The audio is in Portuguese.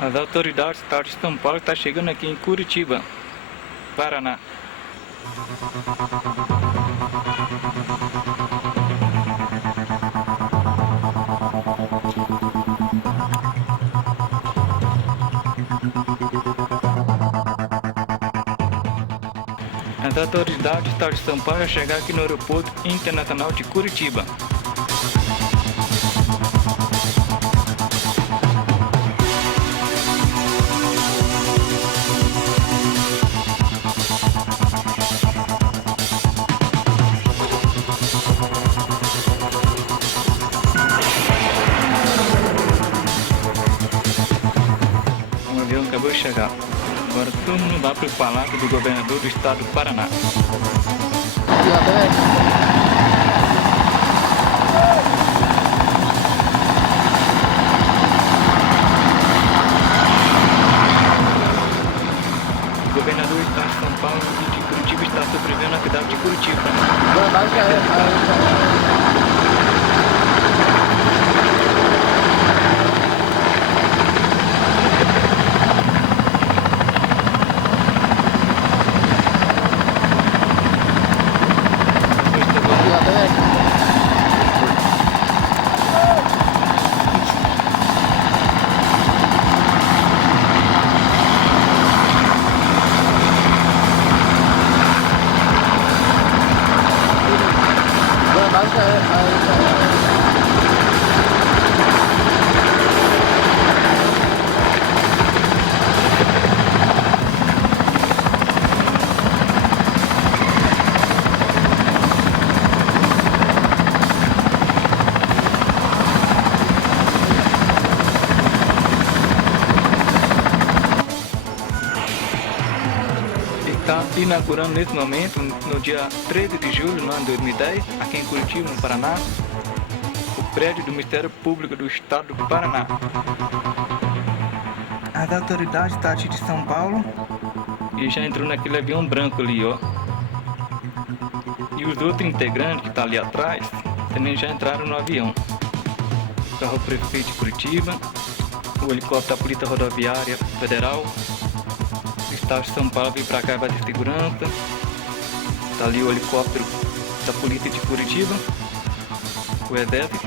As autoridades do estado de São Paulo estão chegando aqui em Curitiba, Paraná. As autoridades do estado de São Paulo vão chegar aqui no aeroporto internacional de Curitiba. O avião acabou de chegar. Agora todo mundo vai para o palácio do governador do estado do Paraná. O governador do estado de São Paulo e de Curitiba está sobrevivendo na cidade de Curitiba. Está inaugurando nesse momento, no dia 13 de julho, no ano 2010, aqui em Curitiba, no Paraná, o prédio do Ministério Público do Estado do Paraná. As autoridades do estado de São Paulo e já entrou naquele avião branco ali, ó. E os outros integrantes que estão ali atrás também já entraram no avião. O carro prefeito de Curitiba, o helicóptero da Polícia Rodoviária Federal. O estado de São Paulo veio pra cá, vai ter segurança. Tá ali o helicóptero da Polícia de Curitiba, o Exército.